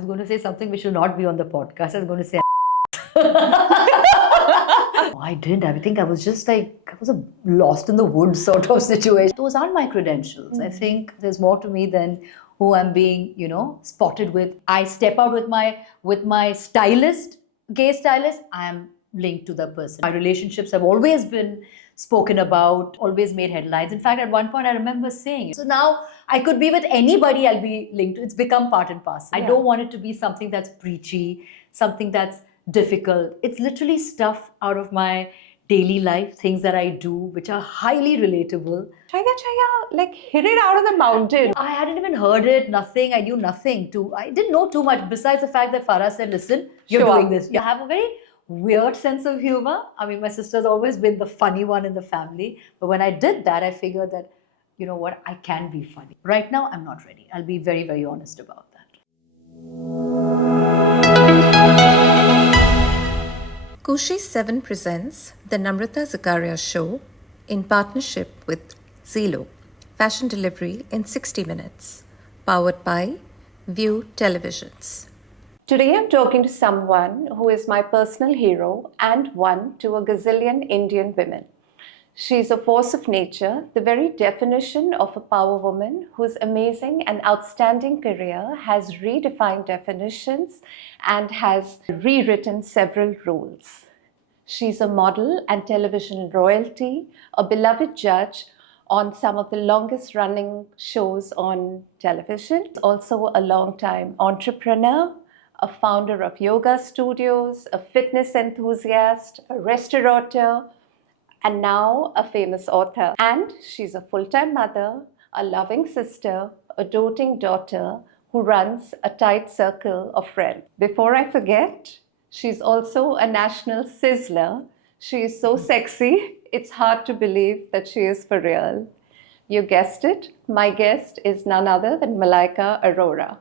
was going to say something which should not be on the podcast. I was going to say I didn't. I think I was just like, I was a lost in the woods sort of situation. Those aren't my credentials. I think there's more to me than who I'm being, spotted with. I step out with my stylist, gay stylist. I am linked to the person. My relationships have always been spoken about, always made headlines. In fact, at one point I remember saying, so now I could be with anybody I'll be linked to. It's become part and parcel. I don't want it to be something that's preachy, something that's difficult. It's literally stuff out of my daily life, things that I do, which are highly relatable. Chaya, like hit it out of the mountain. I hadn't even heard it, nothing. I knew nothing. I didn't know too much besides the fact that Farah said, listen, you're doing this. You have a very weird sense of humor. I mean, my sister's always been the funny one in the family. But when I did that, I figured that, you know what, I can be funny. Right now, I'm not ready. I'll be very, very honest about that. Kushi 7 presents the Namrata Zakaria Show in partnership with Zilo, fashion delivery in 60 minutes, powered by View Televisions. Today I'm talking to someone who is my personal hero and one to a gazillion Indian women. She's a force of nature, the very definition of a power woman whose amazing and outstanding career has redefined definitions and has rewritten several rules. She's a model and television royalty, a beloved judge on some of the longest running shows on television, also a long-time entrepreneur, a founder of yoga studios, a fitness enthusiast, a restaurateur, and now a famous author. And she's a full-time mother, a loving sister, a doting daughter who runs a tight circle of friends. Before I forget, she's also a national sizzler. She is so sexy, it's hard to believe that she is for real. You guessed it, my guest is none other than Malaika Arora.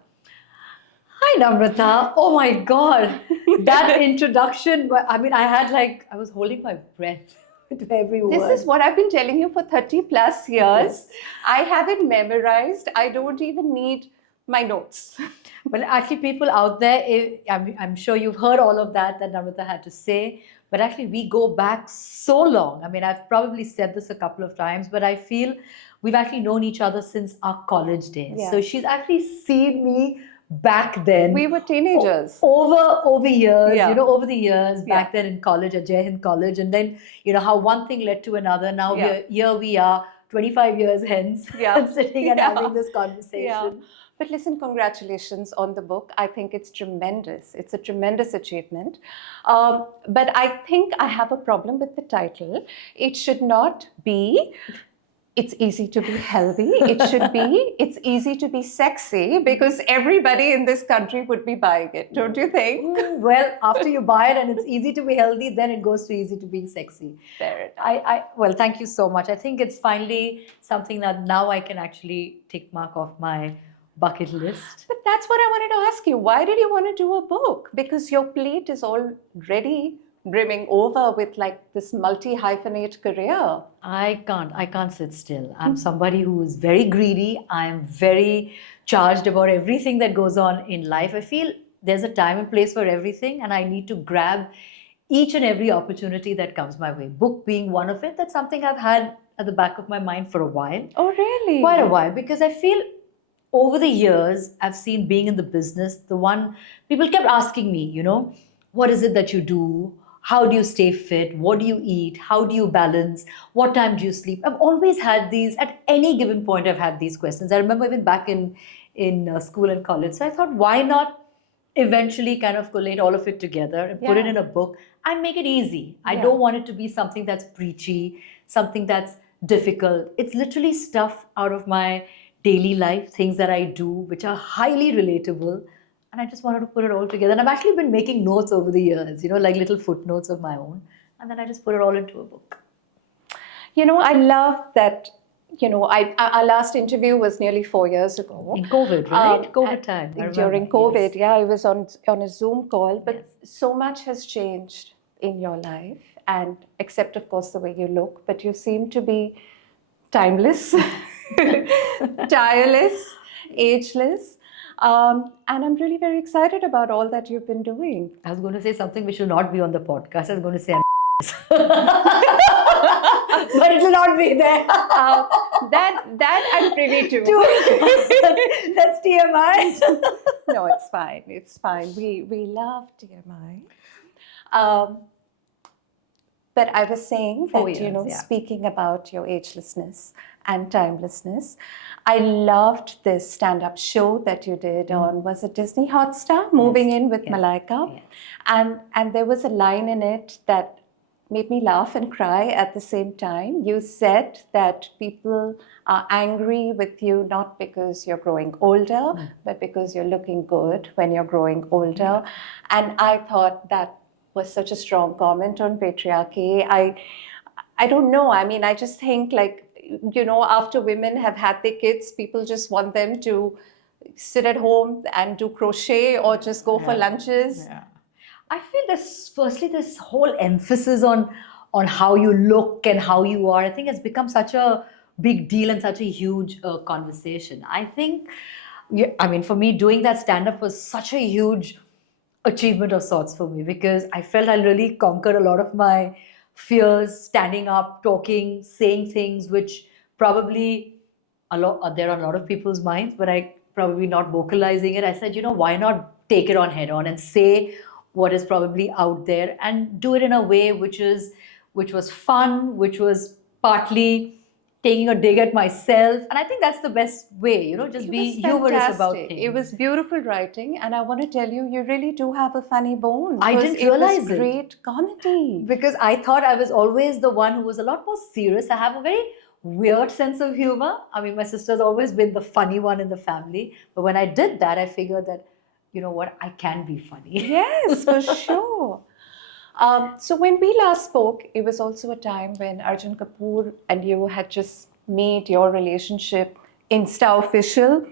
Hi, Namrata. Oh my God. That introduction, I mean, I was holding my breath with every word. This is what I've been telling you for 30 plus years. Yes. I have it memorized. I don't even need my notes. Well, actually, people out there, I'm sure you've heard all of that Namrata had to say. But actually, we go back so long. I mean, I've probably said this a couple of times, but I feel we've actually known each other since our college days. Yeah. So she's actually seen me back then. We were teenagers. Over years, over the years, back then in college, at Jai Hind College. And then, how one thing led to another. Now here we are, 25 years hence, sitting and having this conversation. Yeah. But listen, congratulations on the book. I think it's tremendous. It's a tremendous achievement. But I think I have a problem with the title. It should not be, it's easy to be healthy. It should be, it's easy to be sexy, because everybody in this country would be buying it, don't you think? Well, after you buy it and it's easy to be healthy, then it goes to easy to be sexy. Fair enough. Well, thank you so much. I think it's finally something that now I can actually tick mark off my bucket list. But that's what I wanted to ask you. Why did you want to do a book? Because your plate is already brimming over with like this multi-hyphenate career. I can't sit still. I'm somebody who is very greedy. I'm very charged about everything that goes on in life. I feel there's a time and place for everything, and I need to grab each and every opportunity that comes my way. Book being one of it. That's something I've had at the back of my mind for a while. Oh, really? Quite a while, because I feel over the years, I've seen being in the business, people kept asking me, what is it that you do? How do you stay fit? What do you eat? How do you balance? What time do you sleep? I've always had these, at any given point, I've had these questions. I remember even back in school and college. So I thought, why not eventually kind of collate all of it together and put it in a book and make it easy? I don't want it to be something that's preachy, something that's difficult. It's literally stuff out of my daily life, things that I do, which are highly relatable. And I just wanted to put it all together. And I've actually been making notes over the years, like little footnotes of my own. And then I just put it all into a book. I love that, our last interview was nearly 4 years ago. In COVID, right? COVID time. During COVID, it was on a Zoom call. But so much has changed in your life. And except, of course, the way you look. But you seem to be timeless, tireless, ageless. And I'm really very excited about all that you've been doing. I was going to say something which will not be on the podcast. I was going to say, but it will not be there. That I'm privy to. That's TMI. No, it's fine. It's fine. We love TMI. But I was saying that, 4 years, yeah. speaking about your agelessness and timelessness, I loved this stand-up show that you did on, was it Disney Hotstar, Moving In with Malaika? Yes. And there was a line in it that made me laugh and cry at the same time. You said that people are angry with you not because you're growing older, but because you're looking good when you're growing older. And I thought that was such a strong comment on patriarchy. I don't know. I mean, I just think after women have had their kids, people just want them to sit at home and do crochet or just go for lunches. Yeah. I feel this whole emphasis on how you look and how you are, I think has become such a big deal and such a huge conversation. I think, for me, doing that stand-up was such a huge achievement of sorts for me, because I felt I really conquered a lot of my fears, standing up, talking, saying things which probably there are a lot of people's minds, but I probably not vocalizing it. I said, why not take it on head on and say what is probably out there and do it in a way which was fun, which was partly taking a dig at myself. And I think that's the best way, just be humorous about things. It was beautiful writing, and I want to tell you, you really do have a funny bone. I didn't realize it. Was great comedy. Because I thought I was always the one who was a lot more serious. I have a very weird sense of humor. My sister's always been the funny one in the family. But when I did that, I figured that, I can be funny. Yes, for sure. So when we last spoke, it was also a time when Arjun Kapoor and you had just made your relationship Insta official,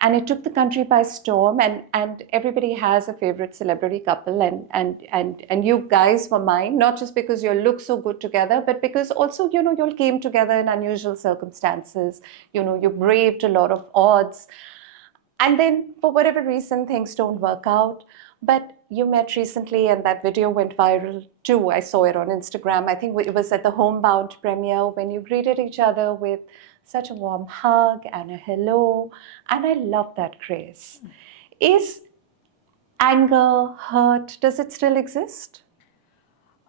and it took the country by storm. And everybody has a favorite celebrity couple, and you guys were mine, not just because you look so good together, but because also you all came together in unusual circumstances. You braved a lot of odds, and then for whatever reason things don't work out. But you met recently, and that video went viral too. I saw it on Instagram. I think it was at the Homebound premiere when you greeted each other with such a warm hug and a hello. And I love that craze. Is anger, hurt, does it still exist?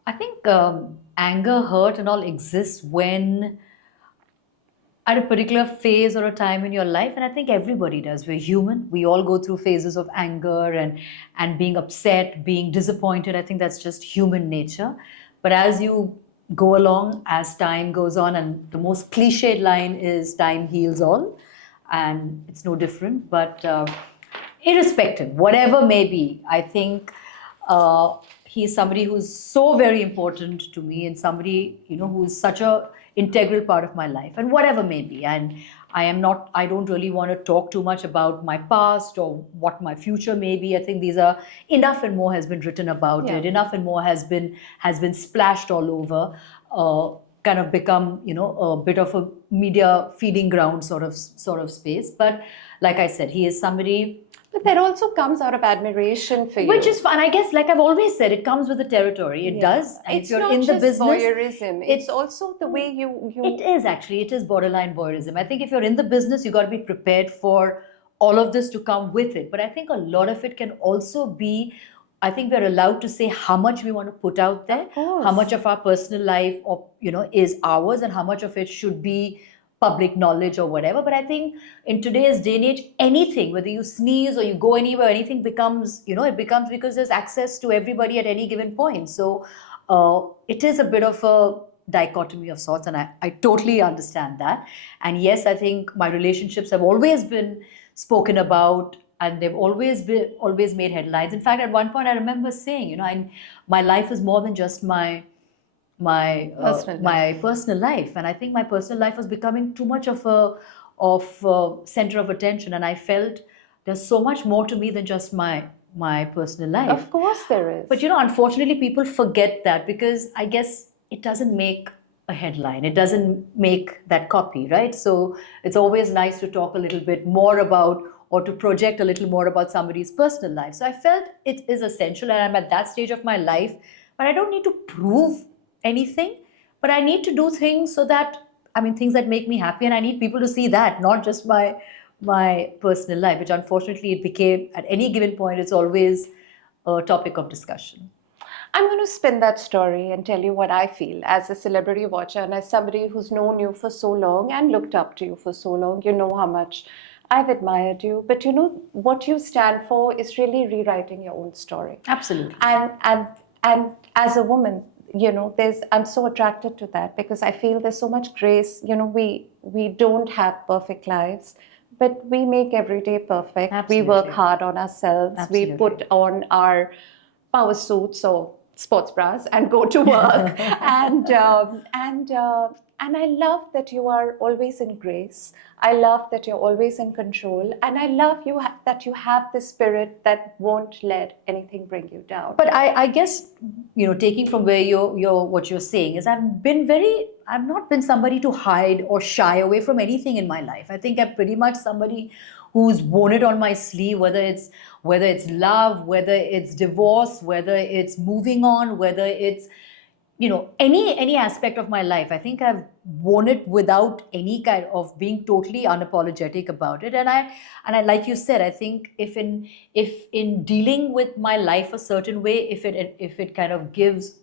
I think anger, hurt and all exists when at a particular phase or a time in your life, and I think everybody does. We're human. We all go through phases of anger and being upset, being disappointed. I think that's just human nature. But as you go along, as time goes on, and the most cliched line is time heals all, and it's no different. But irrespective, whatever may be, I think he's somebody who's so very important to me, and somebody, who's such a integral part of my life, and whatever may be. And I don't really want to talk too much about my past or what my future may be. I think these are enough and more has been written about it. Enough and more has been splashed all over, kind of become, a bit of a media feeding ground sort of space. But like I said, he is somebody. But that also comes out of admiration for you. Which is fun. I guess, like I've always said, it comes with the territory. It does. And it's if you're not in the just business, voyeurism. It's also the way you... It is actually. It is borderline voyeurism. I think if you're in the business, you got to be prepared for all of this to come with it. But I think a lot of it can also be... I think we're allowed to say how much we want to put out there, how much of our personal life, or is ours, and how much of it should be public knowledge or whatever. But I think in today's day and age, anything, whether you sneeze or you go anywhere, anything becomes, it becomes, because there's access to everybody at any given point. So it is a bit of a dichotomy of sorts, and I totally understand that. And yes, I think my relationships have always been spoken about, and they've always made headlines. In fact, at one point I remember saying, my life is more than just my personal life, and I think my personal life was becoming too much of a center of attention, and I felt there's so much more to me than just my personal life. Of course there is. But unfortunately people forget that, because I guess it doesn't make a headline, it doesn't make that copy, right? So it's always nice to talk a little bit more about or to project a little more about somebody's personal life. So I felt it is essential, and I'm at that stage of my life, but I don't need to prove anything, but I need to do things so that, I mean, things that make me happy, and I need people to see that, not just my personal life, which unfortunately it became, at any given point, it's always a topic of discussion. I'm going to spin that story and tell you what I feel as a celebrity watcher and as somebody who's known you for so long and looked up to you for so long. You know how much I've admired you, but you know what you stand for is really rewriting your own story. Absolutely. And as a woman, you know, I'm so attracted to that because I feel there's so much grace. You know, we don't have perfect lives, but we make every day perfect. Absolutely. We work hard on ourselves. Absolutely. We put on our power suits or sports bras and go to work. And I love that you are always in grace. I love that you're always in control, and I love that you have the spirit that won't let anything bring you down. But I guess, you know, taking from where what you're saying is, I've not been somebody to hide or shy away from anything in my life. I think I'm pretty much somebody who's worn it on my sleeve, whether it's love, whether it's divorce, whether it's moving on, whether it's, you know, any aspect of my life. I think I've worn it without any kind of being totally unapologetic about it. And I like you said, I think if in dealing with my life a certain way, if it kind of gives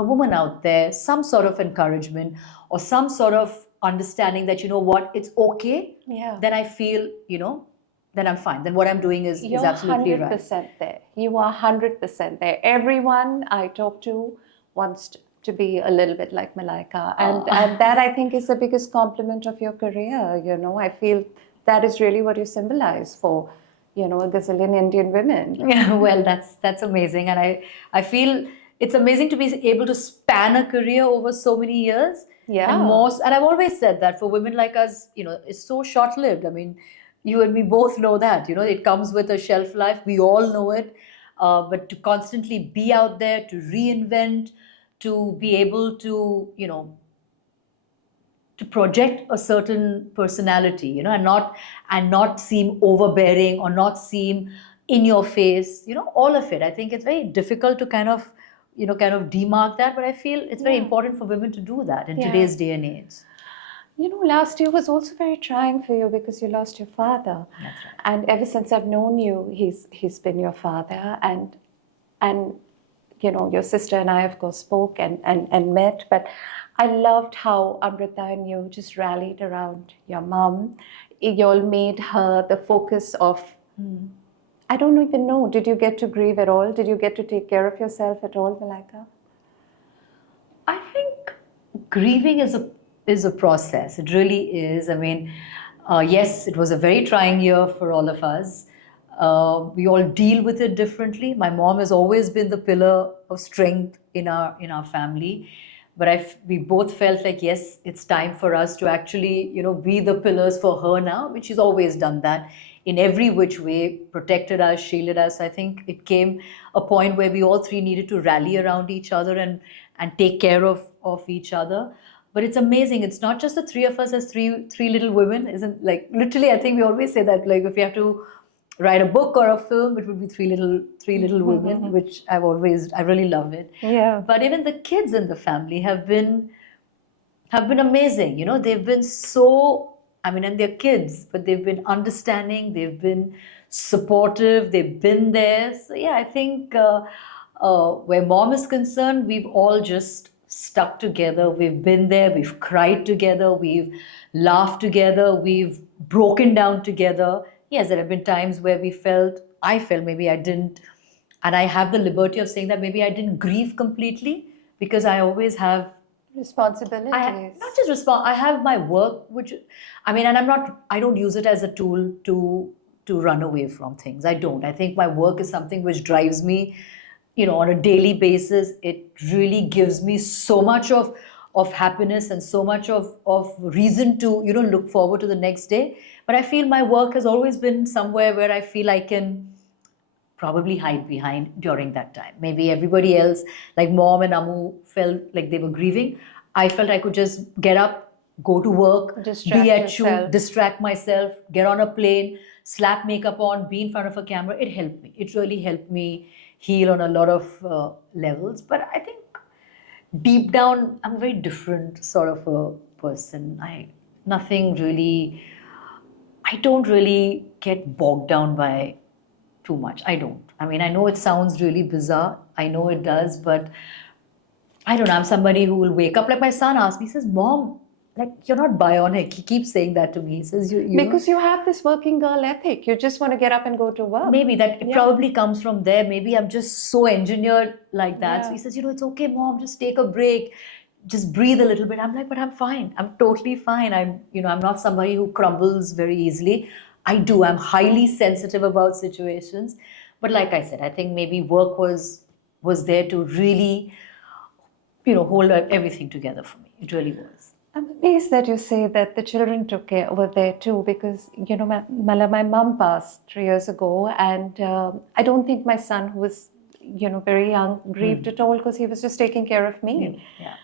a woman out there some sort of encouragement or some sort of understanding that, you know what, it's okay, Yeah. then I feel, you know, then I'm fine. Then what I'm doing is absolutely right. You're 100% there. You are 100% there. Everyone I talk to wants to be a little bit like Malaika. And that, I think, is the biggest compliment of your career. You know, I feel that is really what you symbolize for, you know, a gazillion Indian women. Yeah, well, that's amazing. And I feel it's amazing to be able to span a career over so many years. Yeah. And I've always said that for women like us, you know, it's so short-lived. I mean, you and me both know that, you know, it comes with a shelf life. We all know it. But to constantly be out there, to reinvent, to be able to, you know, to project a certain personality, you know, and not seem overbearing or not seem in your face, you know, all of it. I think it's very difficult to kind of demark that, but I feel it's very important for women to do that in today's day and age. You know, last year was also very trying for you because you lost your father. That's right. And ever since I've known you, he's been your father. And you know, your sister and I, of course, spoke and met. But I loved how Amrita and you just rallied around your mom. You all made her the focus of, I don't even know, did you get to grieve at all? Did you get to take care of yourself at all, Malaika? I think grieving is a process. It really is. I mean, yes, it was a very trying year for all of us. We all deal with it differently. My mom has always been the pillar of strength in our family, but we both felt like, yes, it's time for us to actually, you know, be the pillars for her now, which she's always done that in every which way, protected us, shielded us. I think it came a point where we all three needed to rally around each other and take care of each other. But it's amazing. It's not just the three of us as three little women. Isn't, like, literally, I think we always say that, like, if you have to write a book or a film, it would be three little women, which I really love it. Yeah. But even the kids in the family have been amazing. You know, they've been so, I mean, and they're kids, but they've been understanding, they've been supportive, they've been there. So yeah, I think where mom is concerned, we've all just stuck together. We've been there, we've cried together, we've laughed together, we've broken down together. Yes, there have been times where I felt maybe I didn't, and I have the liberty of saying that maybe I didn't grieve completely because I always have Responsibilities. not just respond. I have my work, which, I mean, and I don't use it as a tool to run away from things. I don't. I think my work is something which drives me, you know, on a daily basis. It really gives me so much of happiness and so much of reason to, you know, look forward to the next day. But I feel my work has always been somewhere where I feel I can probably hide behind during that time. Maybe everybody else, like mom and Amu, felt like they were grieving. I felt I could just get up, go to work, Distract be at yourself. shoot, distract myself, get on a plane, slap makeup on, be in front of a camera. It helped me. It really helped me heal on a lot of levels. But I think deep down, I'm a very different sort of a person. Nothing really, I don't really get bogged down by too much. I don't. I mean, I know it sounds really bizarre. I know it does, but I don't know. I'm somebody who will wake up. Like my son asked me, he says, Mom, like you're not bionic. He keeps saying that to me. He says, you Because you have this working girl ethic. You just want to get up and go to work. maybe that it probably comes from there. Maybe I'm just so engineered like that. Yeah. So he says, it's okay, Mom, just take a break. Just breathe a little bit. I'm like, but I'm fine. I'm totally fine. I'm not somebody who crumbles very easily. I'm highly sensitive about situations. But like I said, I think maybe work was there to really, hold everything together for me. It really was. I'm amazed that you say that the children were there too, because, my mom passed 3 years ago, and I don't think my son, who was, very young, grieved at all, because he was just taking care of me. Yeah.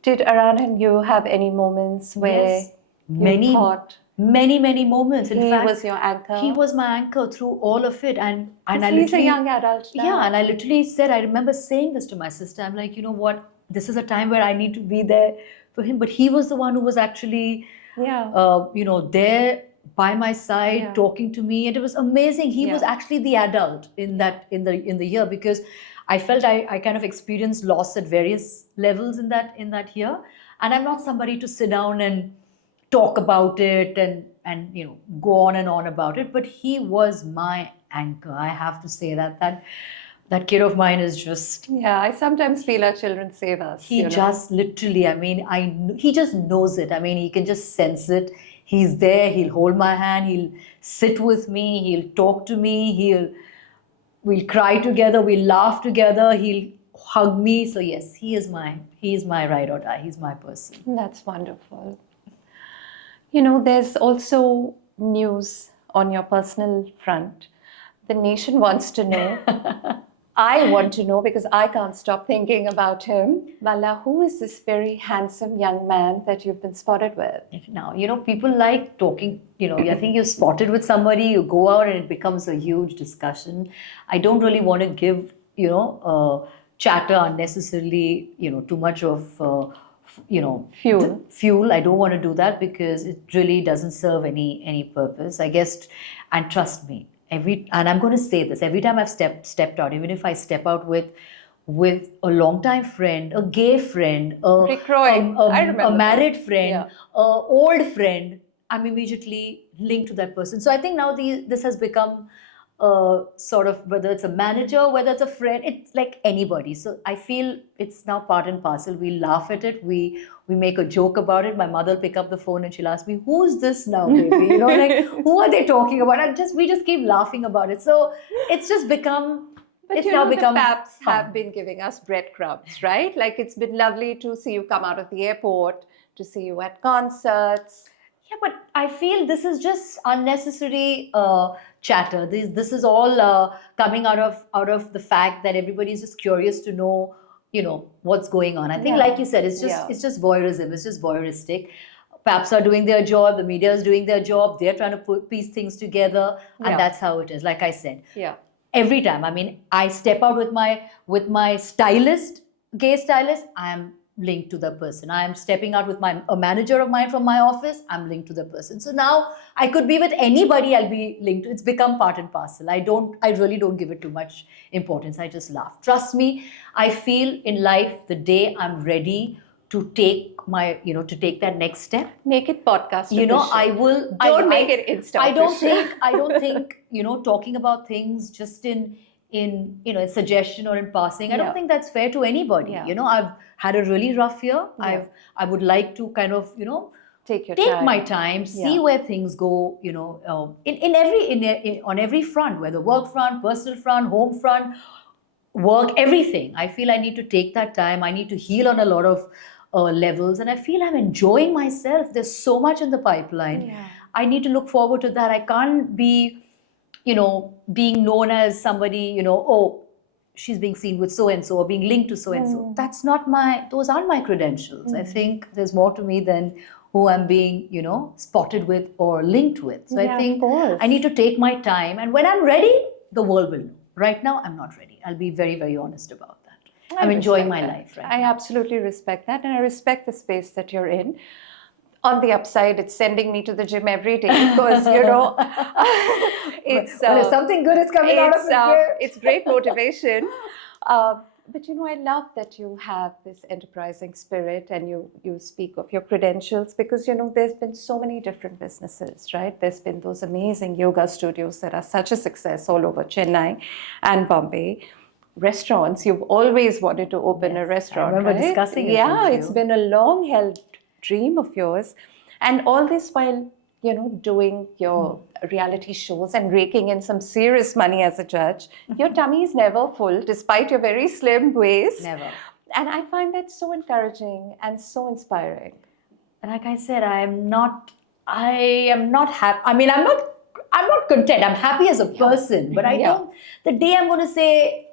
Did Arhan and you have any moments where Yes. you thought Many moments. In he fact, was your anchor? he was my anchor through all of it. And I He's a literally, young adult now. yeah, and I literally said, I remember saying this to my sister. I'm like, you know what? This is a time where I need to be there for him. But he was the one who was actually, there by my side, talking to me, and it was amazing. He was actually the adult in the year, because I felt I kind of experienced loss at various levels in that year, and I'm not somebody to sit down and talk about it and go on and on about it. But he was my anchor. I have to say that kid of mine is just. Yeah, I sometimes feel our children save us. He just literally, he just knows it. I mean, he can just sense it. He's there. He'll hold my hand. He'll sit with me. He'll talk to me. We'll cry together. We'll laugh together. He'll hug me. So yes, he is my ride or die. He's my person. That's wonderful. There's also news on your personal front. The nation wants to know. I want to know, because I can't stop thinking about him. Vala, who is this very handsome young man that you've been spotted with? Now, people like talking, I think you're spotted with somebody, you go out and it becomes a huge discussion. I don't really want to give, chatter unnecessarily, too much of, fuel. I don't want to do that, because it really doesn't serve any purpose, I guess. And trust me, and I'm going to say this, every time I've stepped out, even if I step out with a longtime friend, a gay friend, a married friend, an old friend, I'm immediately linked to that person. So I think now this has become sort of, whether it's a manager, whether it's a friend, it's like anybody. So I feel it's now part and parcel. We laugh at it. We make a joke about it. My mother will pick up the phone and she'll ask me, "Who's this now, baby?" Like, who are they talking about? And we just keep laughing about it. So it's just become. But the Paps have been giving us breadcrumbs, right? Like, it's been lovely to see you come out of the airport, to see you at concerts. Yeah, but I feel this is just unnecessary chatter. This is all coming out of the fact that everybody is just curious to know, what's going on. I think, like you said, it's just voyeurism. It's just voyeuristic. Paps are doing their job. The media is doing their job. They're trying to piece things together, and that's how it is. Like I said, every time. I mean, I step out with my stylist, gay stylist. I am linked to the person. I am stepping out with a manager of mine from my office. I'm linked to the person. So now I could be with anybody. I'll be linked to. It's become part and parcel. I really don't give it too much importance. I just laugh. Trust me. I feel in life, the day I'm ready to take that next step. Make it podcast. I will. Don't make it Insta. I don't think, talking about things just in suggestion or in passing. I don't think that's fair to anybody. I've had a really rough year. I would like to kind of, take my time, see where things go, on every front, whether work front, personal front, home front, work, everything. I feel I need to take that time. I need to heal on a lot of levels, and I feel I'm enjoying myself. There's so much in the pipeline. I need to look forward to that. I can't be, being known as somebody, oh, she's being seen with so-and-so or being linked to so-and-so. Those aren't my credentials. I think there's more to me than who I'm being, spotted with or linked with. So Yeah, I of think course. I need to take my time. And when I'm ready, the world will know. Right now, I'm not ready. I'll be very, very honest about that. I'm enjoying my life right I now. absolutely respect that, and I respect the space that you're in. On the upside, it's sending me to the gym every day because it's Well, if something good is coming out of it, it's great motivation. But I love that you have this enterprising spirit, and you speak of your credentials because there's been so many different businesses, right? There's been those amazing yoga studios that are such a success all over Chennai and Bombay. Restaurants, you've always wanted to open a restaurant. I remember right? discussing it Yeah, with you. it's been a long held dream of yours, and all this while doing your reality shows and raking in some serious money as a judge. Your tummy is never full despite your very slim waist. Never. And I find that so encouraging and so inspiring. Like I said, I am not happy. I mean, I'm not content. I'm happy as a person, but I Yeah. don't, the day I'm going to say,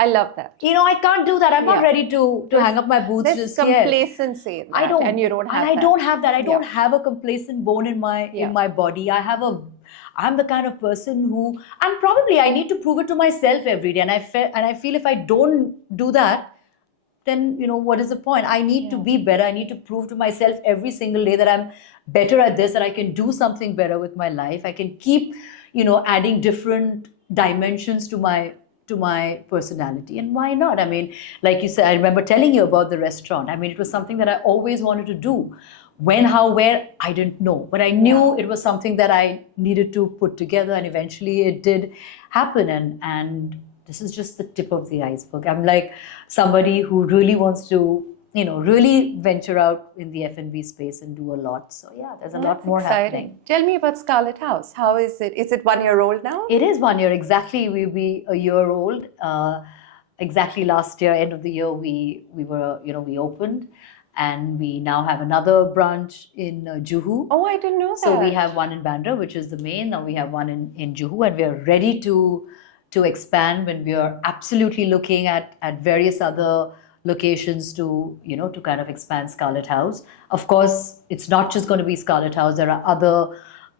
I love that. I can't do that. I'm not Yeah. ready to hang up my boots There's just yet. complacency in that, I don't, and you don't have and I that. don't have that. I don't Yeah. have a complacent bone in my body. I'm the kind of person who, and probably I need to prove it to myself every day. And I feel if I don't do that, then what is the point? I need to be better. I need to prove to myself every single day that I'm better at this, that I can do something better with my life. I can keep adding different dimensions to my personality. And why not? I mean, like you said, I remember telling you about the restaurant. I mean, it was something that I always wanted to do. When, how, where, I didn't know, but I knew it was something that I needed to put together, and eventually it did happen. And this is just the tip of the iceberg. I'm like somebody who really wants to, really venture out in the F&B space and do a lot. So yeah, there's a lot more happening. Tell me about Scarlet House. How is it? Is it 1 year old now? It is 1 year exactly. We'll be a year old. Exactly last year, end of the year, we were we opened, and we now have another branch in Juhu. Oh, I didn't know that. So we have one in Bandra, which is the main. Now we have one in Juhu, and we are ready to expand when we are absolutely looking at various other locations to kind of expand Scarlet House. Of course, it's not just going to be Scarlet House. There are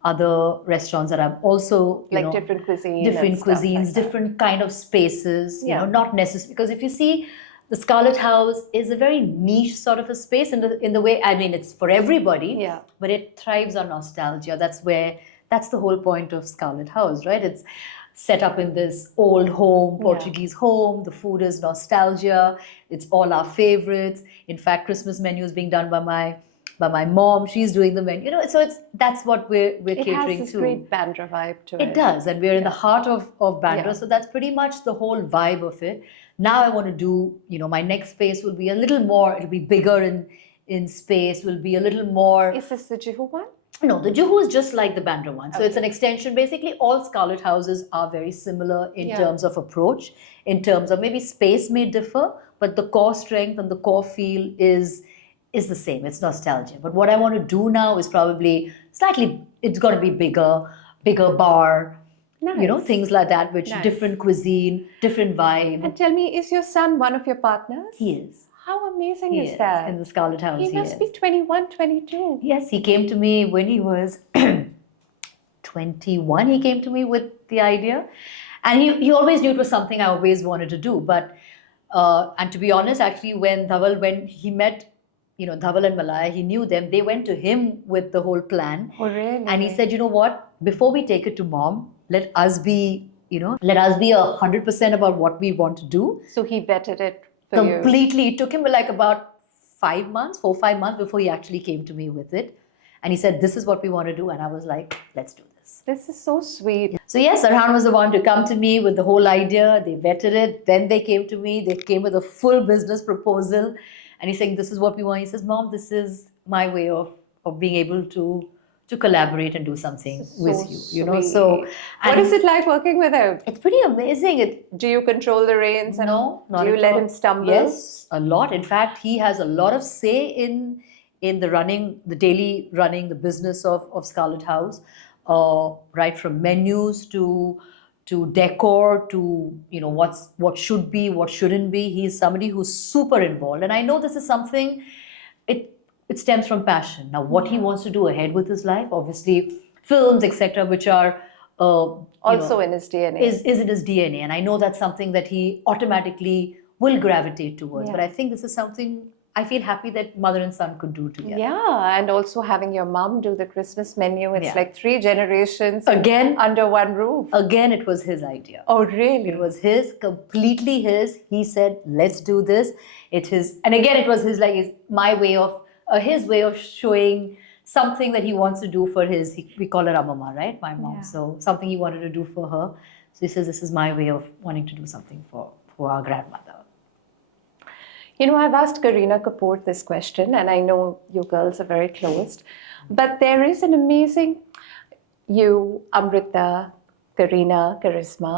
other restaurants that are also like different cuisines, different cuisines, different kind of spaces. Not necessarily, because if you see, the Scarlet House is a very niche sort of a space in the way, I mean, it's for everybody, but it thrives on nostalgia. That's the whole point of Scarlet House, right? It's set up in this old home, Portuguese home. The food is nostalgia. It's all our favorites. In fact, Christmas menu is being done by my mom. She's doing the menu. So that's what we're catering to. It has this great Bandra vibe to it. It does, and we're in the heart of Bandra. So that's pretty much the whole vibe of it. Now I want to do, my next space will be a little more, it'll be bigger in space, will be a little more. Is this the Juhu one? No, the Juhu is just like the Bandra one. So it's an extension. Basically, all Scarlet Houses are very similar in terms of approach, in terms of maybe space may differ, but the core strength and the core feel is the same. It's nostalgia. But what I want to do now is probably slightly, it's got to be bigger bar, things like that, which different cuisine, different vibe. And tell me, is your son one of your partners? He is. How amazing is that? In the Scarlet House, he must be 21, 22. Yes, he came to me when he was 21. He came to me with the idea. And he always knew it was something I always wanted to do. But, and to be honest, actually, when he met, Dhaval and Malaya, he knew them. They went to him with the whole plan. Oh, really? And he said, you know what, before we take it to mom, let us be 100% about what we want to do. So he vetted it for you. Completely. It took him like about 5 months, 4-5 months before he actually came to me with it. And he said, this is what we want to do. And I was like, let's do this. This is so sweet. So yes, Arhan was the one to come to me with the whole idea. They vetted it. Then they came to me. They came with a full business proposal. And he's saying, this is what we want. He says, Mom, this is my way of being able to collaborate and do something with you. So what is it like working with him? It's pretty amazing. Do you control the reins? No, not do you at let all. him stumble? Yes, a lot. In fact, he has a lot of say in the daily running, the business of Scarlet House, right from menus to decor to what should be, what shouldn't be. He's somebody who's super involved, and I know this is something. it stems from passion. Now, what he wants to do ahead with his life, obviously, films, etc., which are Also in his DNA. is in his DNA, and I know that's something that he automatically will gravitate towards. Yeah. But I think this is something I feel happy that mother and son could do together. Yeah, and also having your mom do the Christmas menu. It's Yeah. like 3 generations Again, under one roof. again, it was his idea. Oh, really? It was his, completely his. He said, "Let's do this." It is, and again, it was his my way of his way of showing something that he wants to do for his. We call her Amama, right? My mom. Yeah. So something he wanted to do for her. So he says, "This is my way of wanting to do something for our grandmother." You know, I've asked Kareena Kapoor this question, and I know you girls are very close, but there is an amazing, you, Amrita, Kareena, Charisma,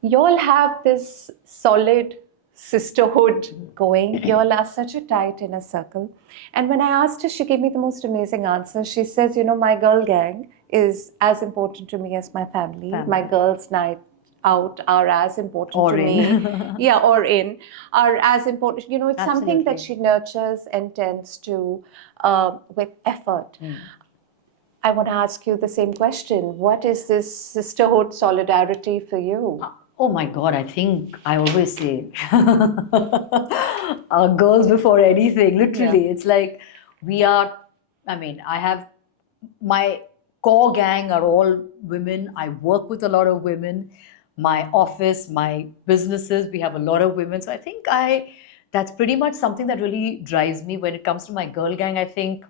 you all have this solid sisterhood going. You all are such a tight inner circle. And when I asked her, she gave me the most amazing answer. She says, you know, my girl gang is as important to me as my family. My girls' night out are as important Or to in. me. Yeah, or in, are as important. You know, it's something that Absolutely. she nurtures and tends to with effort. I want to ask you the same question. What is this sisterhood solidarity for you? Oh my God, I think I always say girls before anything, literally. It's like we are, I mean, I have my core gang are all women. I work with a lot of women. My office, my businesses, we have a lot of women. So I think that's pretty much something that really drives me when it comes to my girl gang. I think,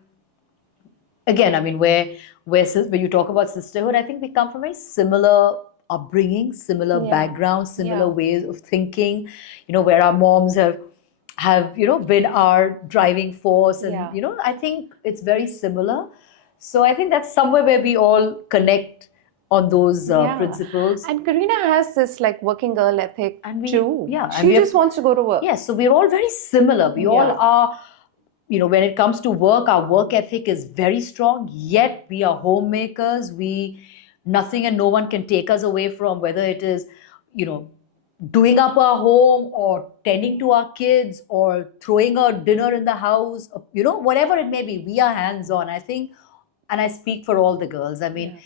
again, I mean, where you talk about sisterhood, I think we come from very similar upbringing, similar backgrounds, similar ways of thinking. You know, where our moms have been our driving force, and I think it's very similar. So I think that's somewhere where we all connect on those principles. And Kareena has this like working girl ethic too. Yeah, she just wants to go to work. Yes, so we're all very similar. We all are. When it comes to work, our work ethic is very strong, yet we are homemakers. Nothing and no one can take us away from, whether it is, doing up our home or tending to our kids or throwing a dinner in the house, whatever it may be, we are hands-on. I think, and I speak for all the girls, I mean,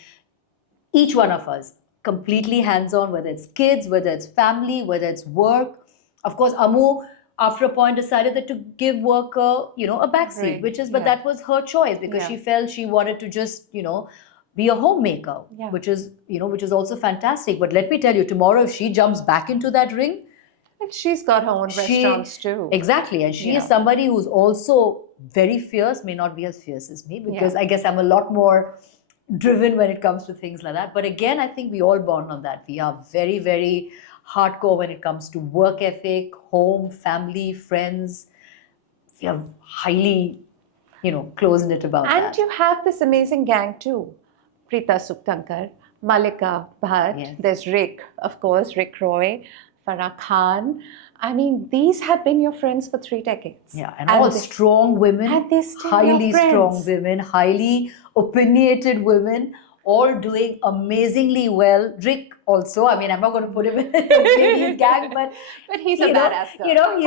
each one of us, completely hands-on, whether it's kids, whether it's family, whether it's work. Of course, Amu, after a point, decided that to give work a backseat, but that was her choice, because she felt she wanted to just, be a homemaker, which is also fantastic. But let me tell you, tomorrow, if she jumps back into that ring, and she's got her own restaurants too. Exactly. And she is somebody who's also very fierce, may not be as fierce as me, because I guess I'm a lot more driven when it comes to things like that. But again, I think we all bond on that. We are very, very hardcore when it comes to work ethic, home, family, friends. We are highly, close-knit about that. And you have this amazing gang too. Preeta Suktankar, Malaika Arora, there's Rick, of course, Rick Roy, Farah Khan. I mean, these have been your friends for 3 decades. Yeah, and all strong women, and they're still highly your friends. strong women, highly opinionated women, all doing amazingly well. Rick also, I mean, I'm not going to put him in his gang, but he's a badass girl.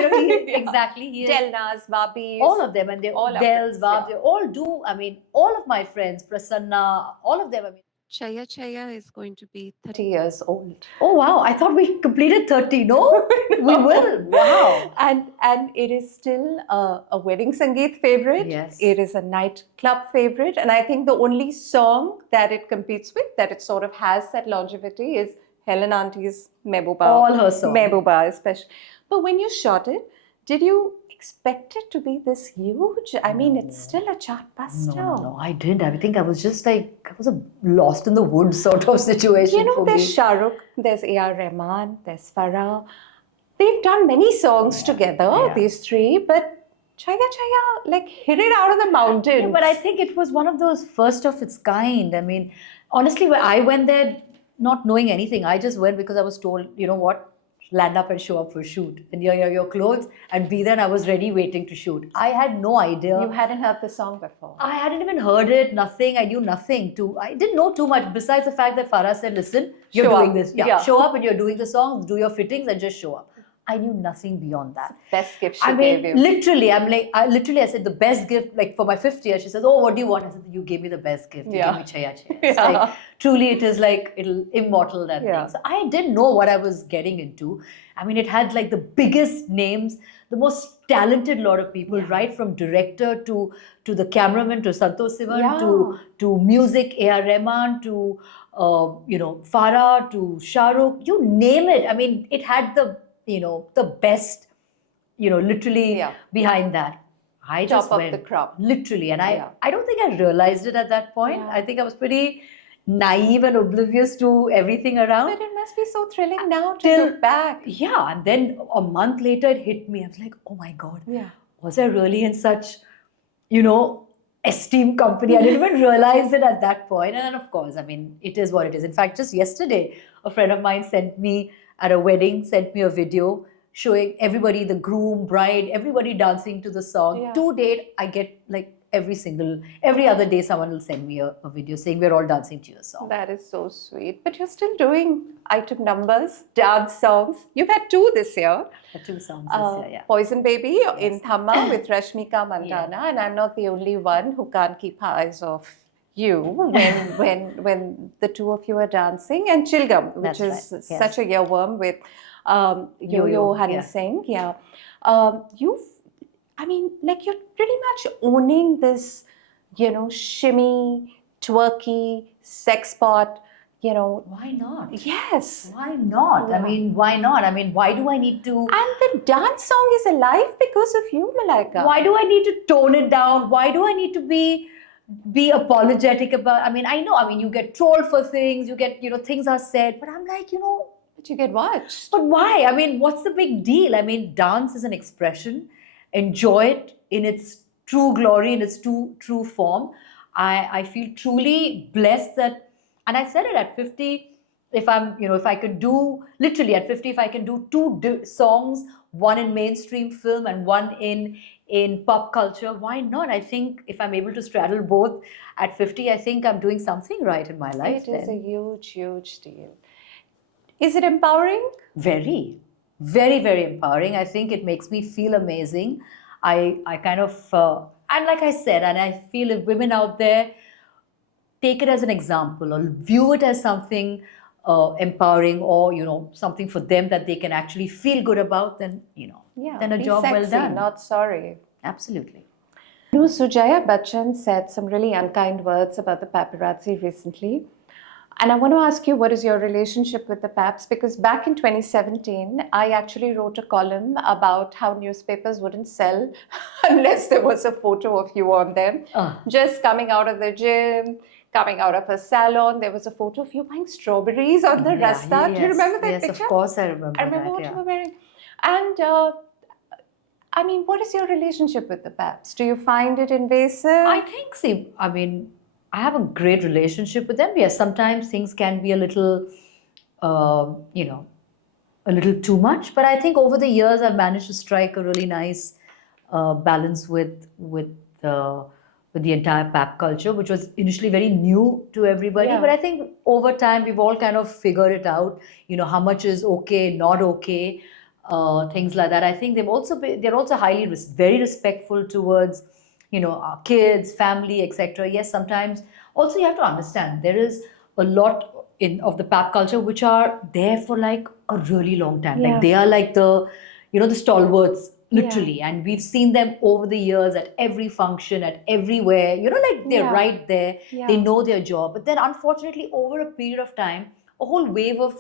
Exactly. He is. Delnas, Vabi. All of them, and they all Dels, Vab, they all do. I mean, all of my friends, Prasanna, all of them. I mean, Chaya is going to be 30 years old. oh wow! I thought we completed 30. No, we will. Wow. And it is still a wedding Sangeet favorite. Yes. It is a nightclub favorite, and I think the only song that it competes with, that it sort of has that longevity, is Helen Auntie's Mehbooba. All her songs. Mehbooba, especially. But when you shot it, did you expect it to be this huge? I mean, it's still a chart buster. No, I didn't. I think I was just like, I was a lost in the woods sort of situation. You know, for there's me. Shah Rukh, there's A.R. Rahman, there's Farah. They've done many songs together, these three, but Chaya like hit it out of the mountains. Yeah, but I think it was one of those first of its kind. I mean, honestly, when I went there not knowing anything, I just went because I was told, you know what, land up and show up for shoot. And your clothes, and be there, and I was ready waiting to shoot. I had no idea. You hadn't heard the song before. I hadn't even heard it, nothing. I knew nothing. I didn't know too much besides the fact that Farah said, listen, you're Show doing up. this. Yeah, show up and you're doing the songs, do your fittings and just show up. I knew nothing beyond that. Best gift she I mean, gave you. literally, I said the best gift, like for my 50th, she says, oh, what do you want? I said, you gave me the best gift. You Yeah. gave me Chaya Chaya. It's like, truly, it is like, it'll immortal, that Yeah. thing. So I didn't know what I was getting into. I mean, it had like the biggest names, the most talented lot of people, right from director to the cameraman, to Santosh Sivan, to music, A.R. Rahman, to, Farah, to Shah Rukh, you name it. I mean, it had the best, literally behind that. I just Top of went, the crop. literally, and I don't think I realized it at that point. Yeah. I think I was pretty naive and oblivious to everything around. But it must be so thrilling now to Till- look back. Yeah, and then a month later it hit me. I was like, oh my God, was I really in such, esteemed company? I didn't even realize it at that point. And then, of course, I mean, it is what it is. In fact, just yesterday, a friend of mine sent me at a wedding, sent me a video showing everybody, the groom, bride, everybody dancing to the song. Yeah. To date, I get like every other day someone will send me a video saying we're all dancing to your song. That is so sweet. But you're still doing item numbers, dance songs. You've had 2 this year. 2 songs this year, yeah. Poison Baby in Thamma with Rashmika Mandana, and I'm not the only one who can't keep her eyes off you when the 2 of you are dancing, and Chilgam, which That's is right, yes. such a earworm with Yo-Yo Honey yeah. Singh. Yeah, you're pretty much owning this, shimmy, twerky, sex pot. Why not? Yes. Why not? I mean, why not? I mean, why do I need to... And the dance song is alive because of you, Malaika. Why do I need to tone it down? Why do I need to be apologetic about... I mean, I know, you get trolled for things, you get, things are said, but I'm like, But you get watched. but why? I mean, what's the big deal? I mean, dance is an expression. Enjoy it in its true glory, in its true form. I feel truly blessed that... And I said it at 50, if I could do, literally at 50, if I can do 2 songs, one in mainstream film and one in pop culture, why not? I think if I'm able to straddle both at 50, I think I'm doing something right in my life. It is a huge, huge deal. Is it empowering? Very, very, very empowering. I think it makes me feel amazing. I kind of, and like I said, and I feel if women out there take it as an example or view it as something empowering or, something for them that they can actually feel good about, then, then a be job sexy, well done. not sorry. Absolutely. Sujaya Bachchan said some really unkind words about the paparazzi recently. And I want to ask you, what is your relationship with the Paps? Because back in 2017, I actually wrote a column about how newspapers wouldn't sell unless there was a photo of you on them. Just coming out of the gym, coming out of a salon. There was a photo of you buying strawberries on the rasta. Do you remember that picture? Yes, of course I remember I remember that, what yeah. you were wearing. And what is your relationship with the Paps? Do you find it invasive? I think, I have a great relationship with them. Yes, sometimes things can be a little, a little too much. But I think over the years, I've managed to strike a really nice balance with the entire pap culture, which was initially very new to everybody. Yeah. But I think over time, we've all kind of figured it out, how much is okay, not okay, things like that. I think they're also highly, very respectful towards, our kids, family, etc. Yes, sometimes also you have to understand there is a lot of the pap culture which are there for like a really long time. Yeah. Like they are like the, the stalwarts, literally. Yeah. And we've seen them over the years at every function, at everywhere. Like they're right there. Yeah. They know their job. But then unfortunately, over a period of time, a whole wave of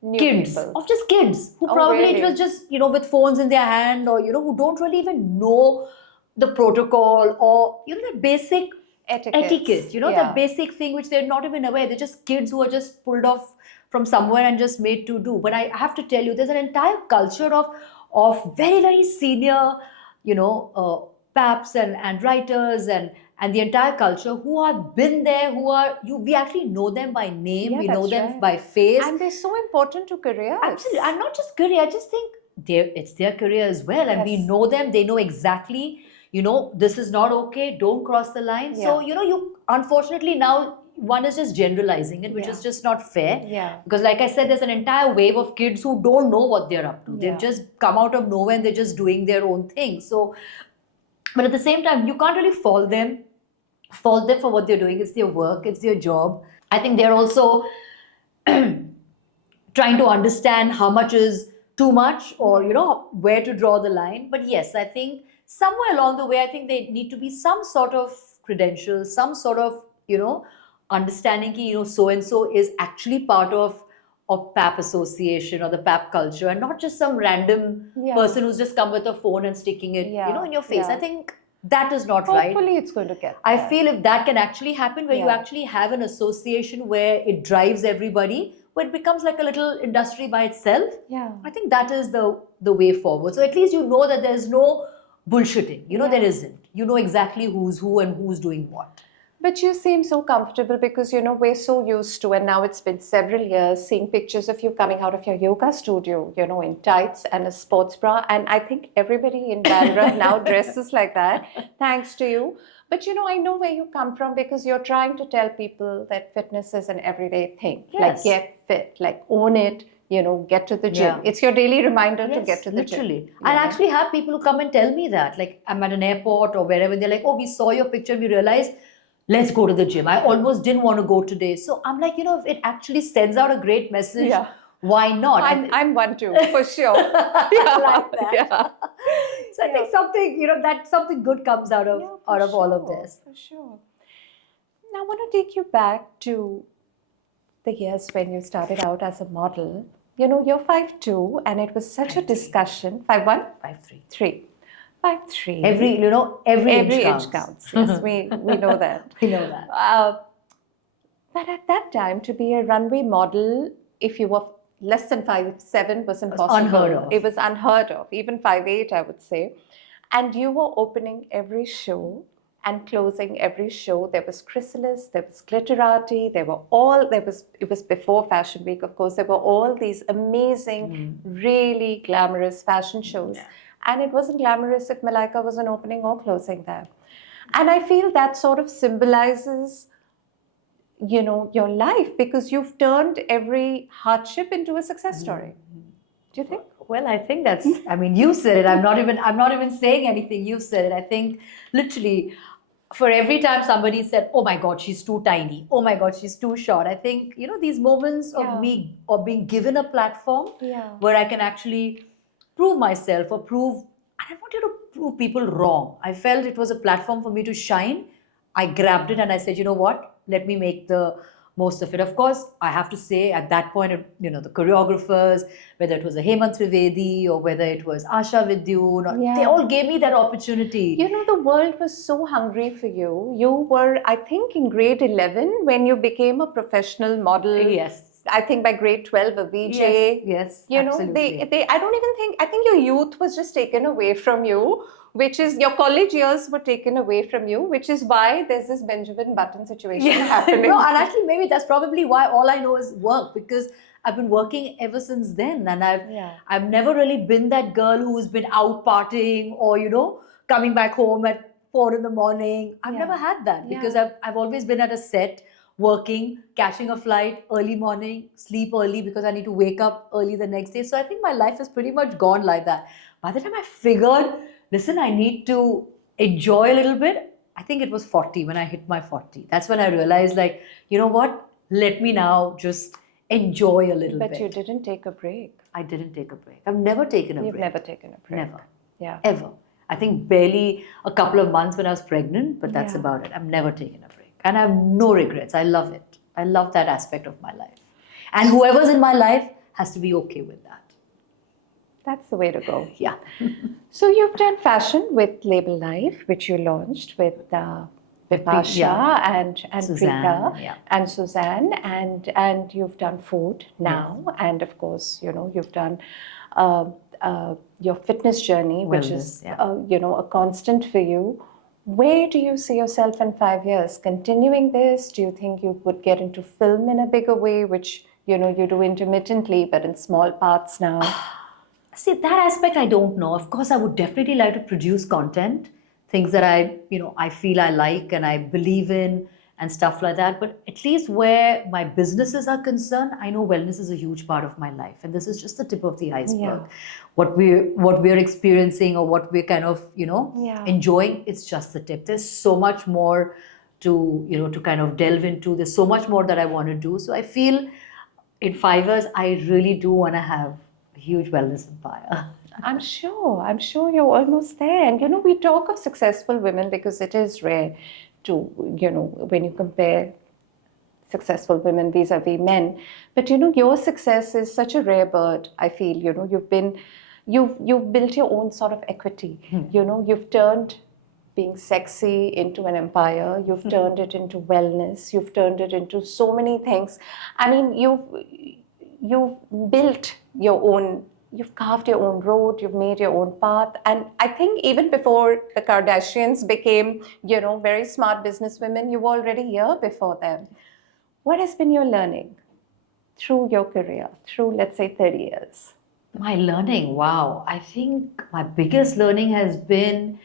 New kids, people. of just kids who probably really? it was just, with phones in their hand or, who don't really even know the protocol or, the basic etiquette, the basic thing which they're not even aware. They're just kids who are just pulled off from somewhere and just made to do. But I have to tell you, there's an entire culture of very, very senior, paps and writers and the entire culture who have been there, we actually know them by name, we know them by face. And they're so important to careers. Absolutely. And not just career, I just think it's their career as well. And we know them, they know exactly, this is not okay, don't cross the line. Yeah. So, you unfortunately now, one is just generalizing it, which Yeah. is just not fair. Yeah. Because like I said, there's an entire wave of kids who don't know what they're up to. Yeah. They've just come out of nowhere and they're just doing their own thing. So, but at the same time, you can't really fault them for what they're doing. It's their work, it's their job. I think they're also trying to understand how much is too much, or where to draw the line. But yes, I think somewhere along the way, I think there need to be some sort of credentials, some sort of understanding ki, so and so is actually part of PAP association or the PAP culture, and not just some random Yeah. person who's just come with a phone and sticking it Yeah. in your face. Yeah. I think that is not right. Hopefully it's going to get I there. feel if that can actually happen, where you Yeah. actually have an association where it drives everybody, where it becomes like a little industry by itself, Yeah. I think that is the way forward. So at least you know that there's no bullshitting. There isn't. You know exactly who's who and who's doing what. But you seem so comfortable because, we're so used to, and now it's been several years, seeing pictures of you coming out of your yoga studio, in tights and a sports bra. And I think everybody in Bandra now dresses like that, thanks to you. But, I know where you come from because you're trying to tell people that fitness is an everyday thing. Yes. Like, get fit, like, own it, get to the gym. Yeah. It's your daily reminder to Yes, get to the literally. gym. I actually have people who come and tell me that. Like, I'm at an airport or wherever, and they're like, oh, we saw your picture, we realized, let's go to the gym. I almost didn't want to go today. So I'm like, if it actually sends out a great message, Yeah. why not? I'm one too, for sure. I like that. Yeah. So I think something, that something good comes out of all of this. For sure. Now I want to take you back to the years when you started out as a model. You're 5'2", and it was such a 5'3". discussion. 5'1"? 5'3". 3. 5'3". Every Every inch inch counts. Yes, we know that. We know that. But at that time, to be a runway model, if you were less than 5'7", wasn't was possible. unheard of. It was unheard of. Even 5'8", I would say. And you were opening every show and closing every show. There was chrysalis, there was glitterati, it was before Fashion Week, of course. There were all these amazing, really glamorous fashion shows. Yeah. And it wasn't glamorous if Malaika wasn't opening or closing there. And I feel that sort of symbolizes, your life, because you've turned every hardship into a success story. Do you think? Well, I think that's, you said it. I'm not even saying anything. You've said it. I think literally for every time somebody said, oh my God, she's too tiny. Oh my God, she's too short. I think, these moments of me, or being given a platform where I can actually prove myself or prove, I don't want you to prove people wrong. I felt it was a platform for me to shine. I grabbed it and I said, you know what? Let me make the most of it. Of course, I have to say at that point, the choreographers, whether it was a Hemant Trivedi or whether it was Asha Vidyun, they all gave me that opportunity. The world was so hungry for you. You were, I think, in grade 11 when you became a professional model. Yes. I think by grade 12, a VJ. Yes, absolutely. absolutely. I think your youth was just taken away from you, which is, your college years were taken away from you, which is why there's this Benjamin Button situation happening. No, and actually maybe that's probably why all I know is work, because I've been working ever since then, and I've never really been that girl who's been out partying or, coming back home at 4 in the morning. I've never had that because I've always been at a set, working, catching a flight, early morning, sleep early because I need to wake up early the next day. So I think my life has pretty much gone like that. By the time I figured, listen, I need to enjoy a little bit, I think it was 40 when I hit my 40. That's when I realized, like, you know what? Let me now just enjoy a little bit. But you didn't take a break. I didn't take a break. I've never taken a break. You've never taken a break. Never. Yeah. Ever. I think barely a couple of months when I was pregnant, but that's about it. I've never taken a break. And I have no regrets. I love it. I love that aspect of my life. And whoever's in my life has to be okay with that. That's the way to go. Yeah. So you've done fashion with Label Life, which you launched with Vipasha and Suzanne, Preeta and Suzanne, and you've done food now, and of course, you've done your fitness journey, which is a constant for you. Where do you see yourself in 5 years? Continuing this? Do you think you would get into film in a bigger way, which you do intermittently, but in small parts now? See, that aspect I don't know. Of course, I would definitely like to produce content, things that I feel I like and I believe in, and stuff like that. But at least where my businesses are concerned, I know wellness is a huge part of my life, and this is just the tip of the iceberg. What we're experiencing, or what we're kind of enjoying, it's just the tip. There's so much more to kind of delve into. There's so much more that I want to do. So I feel in 5 years, I really do want to have a huge wellness empire. I'm sure you're almost there. And we talk of successful women because it is rare to, when you compare successful women vis-a-vis men. But your success is such a rare bird, I feel. You've built your own sort of equity. You've turned being sexy into an empire. You've turned it into wellness. You've turned it into so many things. I mean, you've built your own. You've carved your own road, you've made your own path. And I think even before the Kardashians became, very smart businesswomen, you were already here before them. What has been your learning through your career, through, let's say, 30 years? My learning, wow. I think my biggest learning has been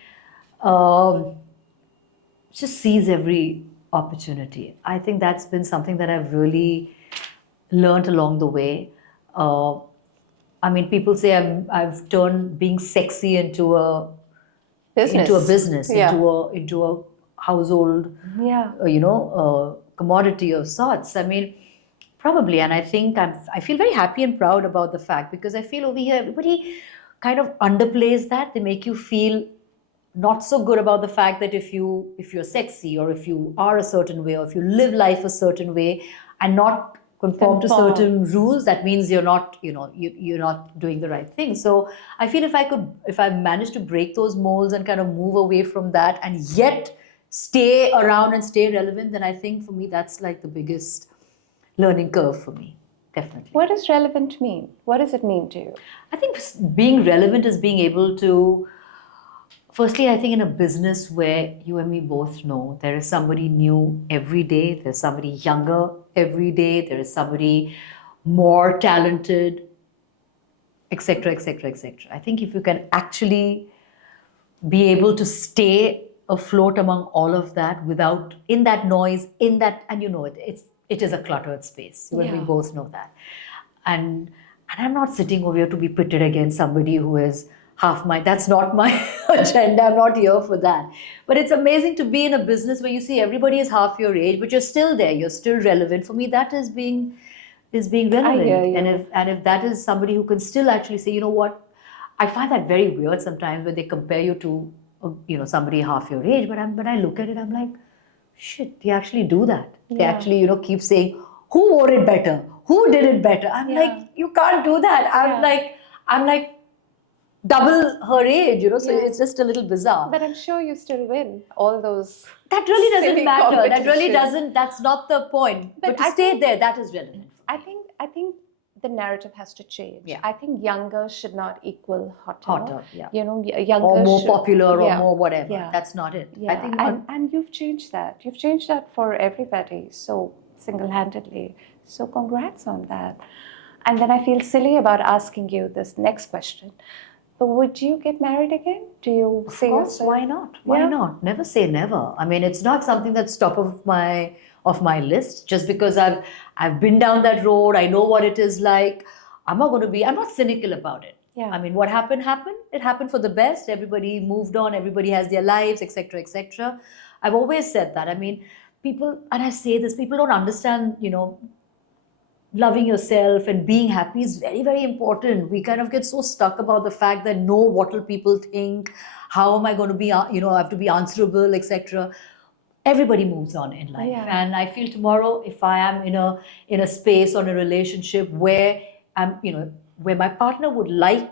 just seize every opportunity. I think that's been something that I've really learned along the way. I mean, people say I've turned being sexy into a business, into a household, commodity of sorts. I mean, probably, and I think I feel very happy and proud about the fact, because I feel over here everybody kind of underplays that. They make you feel not so good about the fact that if you're sexy, or if you are a certain way, or if you live life a certain way and not conform to certain rules, that means you're not doing the right thing. So I feel if I managed to break those molds and kind of move away from that and yet stay around and stay relevant, then I think for me that's like the biggest learning curve for me, definitely. What does relevant mean? What does it mean to you? I think being relevant is being able to, firstly, I think in a business where you and me both know there is somebody new every day, there's somebody younger every day, there is somebody more talented, etc., etc., etc. I think if you can actually be able to stay afloat among all of that without, in that noise, in that, and it is a cluttered space. You and we both know that. And I'm not sitting over here to be pitted against somebody who is half my, that's not my agenda. I'm not here for that. But it's amazing to be in a business where you see everybody is half your age, but you're still there, you're still relevant. For me, that is being relevant. I hear you. And if that is somebody who can still actually say, you know what, I find that very weird sometimes when they compare you to somebody half your age, but when I look at it, I'm like, shit, they actually do that. They actually, keep saying, who wore it better? Who did it better? I'm like, you can't do that. I'm like double her age, so it's just a little bizarre. But I'm sure you still win all those. That really doesn't silly matter. That really competitions. doesn't, that's not the point. But to stay there, that is relevant. I think the narrative has to change. Yeah. I think younger should not equal hotter. Hotter, yeah. Younger Or more should, popular or more whatever. Yeah. That's not it. Yeah. I think and you've changed that. You've changed that for everybody so single-handedly. So congrats on that. And then I feel silly about asking you this next question. But would you get married again? Do you of see course, yourself? why not? Why not? Never say never. I mean, it's not something that's top of my list. Just because I've been down that road, I know what it is like. I'm not cynical about it. Yeah. I mean, what happened. It happened for the best. Everybody moved on. Everybody has their lives, etc., etc. I've always said that. I mean, people, and I say this, people don't understand, loving yourself and being happy is very, very important. We kind of get so stuck about the fact that what will people think? How am I going to be, I have to be answerable, etc. Everybody moves on in life. Yeah. And I feel tomorrow, if I am in a space or in a relationship where where my partner would like,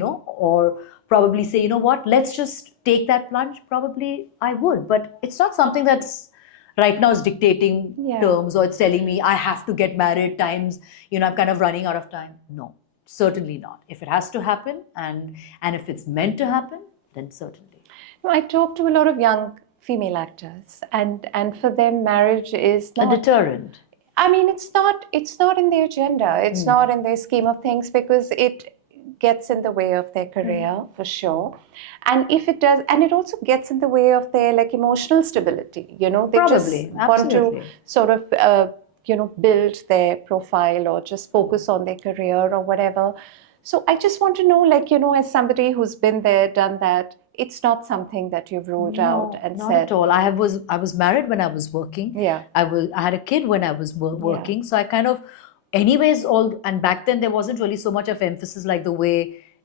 or probably say, you know what, let's just take that plunge, probably I would. But it's not something that's right now is dictating terms, or it's telling me I have to get married times, I'm kind of running out of time. No, certainly not. If it has to happen and if it's meant to happen, then certainly. I talk to a lot of young female actors, and for them marriage is not a deterrent. I mean, it's not in their agenda. It's not in their scheme of things, because it gets in the way of their career for sure. And if it does, and it also gets in the way of their like emotional stability. You know, they Probably, just want to absolutely. sort of build their profile or just focus on their career or whatever. So I just want to know, like, as somebody who's been there, done that, it's not something that you've ruled out and not said, at all. I was married when I was working. Yeah. I had a kid when I was working. So I kind of, anyways, and back then there wasn't really so much of emphasis like the way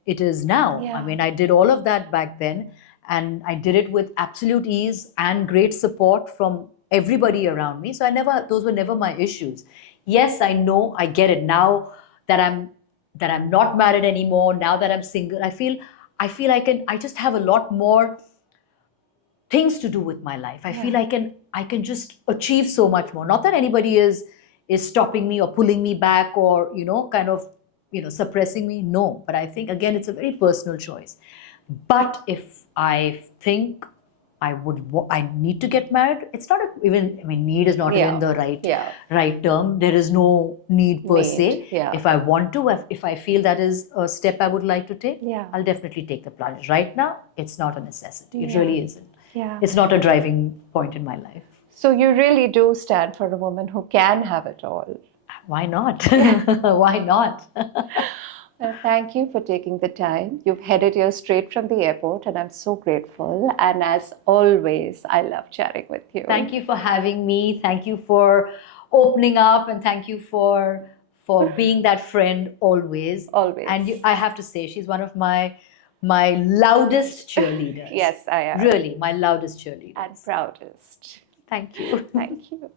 it is now. Yeah. I mean, I did all of that back then, and I did it with absolute ease and great support from everybody around me. So those were never my issues. Yes, I know, I get it now that I'm not married anymore. Now that I'm single, I feel I just have a lot more things to do with my life. I feel I can just achieve so much more. Not that anybody is stopping me or pulling me back or kind of suppressing me. No, but I think again it's a very personal choice. But if I think I need to get married, it's not even, I mean, need is not even the right term. There is no need per se. Yeah. If I want to, if I feel that is a step I would like to take, Yeah. I'll definitely take the plunge. Right now, it's not a necessity. It really isn't. Yeah. It's not a driving point in my life. So you really do stand for a woman who can have it all. Why not? Why not? Well, thank you for taking the time. You've headed here straight from the airport, and I'm so grateful. And as always, I love chatting with you. Thank you for having me. Thank you for opening up, and thank you for being that friend always. Always. And I have to say, she's one of my loudest cheerleaders. Yes, I am. Really, my loudest cheerleader. And proudest. Thank you. Thank you.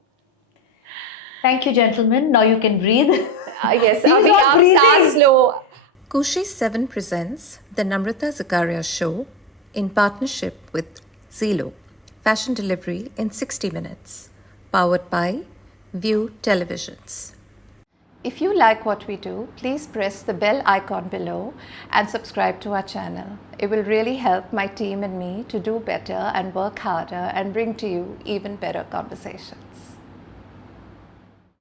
Thank you, gentlemen. Now you can breathe. Yes, He's not breathing. slow. Kushi 7 presents the Namrata Zakaria Show in partnership with Zilo, fashion delivery in 60 minutes, powered by View Televisions. If you like what we do, please press the bell icon below and subscribe to our channel. It will really help my team and me to do better and work harder and bring to you even better conversation.